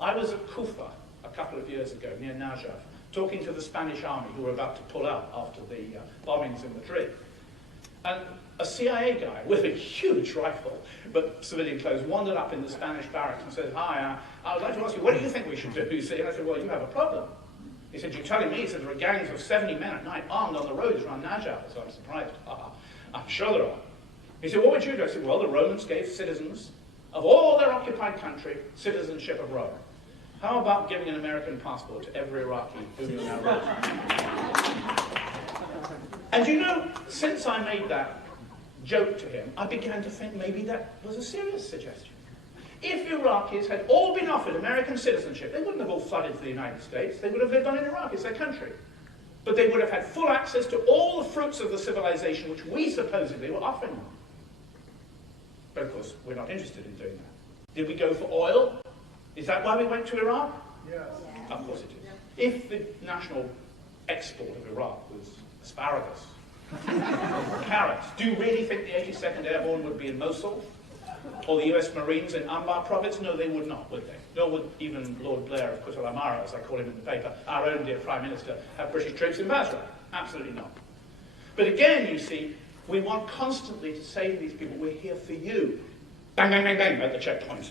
I was at Kufa a couple of years ago, near Najaf, talking to the Spanish army who were about to pull out after the bombings in Madrid. And a CIA guy with a huge rifle, but civilian clothes, wandered up in the Spanish barracks and said, "Hi, I would like to ask you, what do you think we should do?" You see, and I said, "Well, you have a problem." He said, "You're telling me?" He said, "There are gangs of 70 men at night armed on the roads around Najaf." So I'm surprised. I'm sure there are. He said, "What would you do?" I said, "Well, the Romans gave citizens of all their occupied country citizenship of Rome. How about giving an American passport to every Iraqi whom you now know?" And you know, since I made that joke to him, I began to think maybe that was a serious suggestion. If Iraqis had all been offered American citizenship, they wouldn't have all flooded to the United States. They would have lived on in Iraq. It's their country. But they would have had full access to all the fruits of the civilization which we supposedly were offering them. But of course, we're not interested in doing that. Did we go for oil? Is that why we went to Iraq? Yes. Of course it is. If the national export of Iraq was asparagus, carrots, do you really think the 82nd Airborne would be in Mosul? Or the US Marines in Anbar province? No, they would not, would they? Nor would even Lord Blair of Kutalamara, as I call him in the paper, our own dear Prime Minister, have British troops in Basra. Absolutely not. But again, you see, we want constantly to say to these people, we're here for you. Bang, bang, bang, bang, at the checkpoints.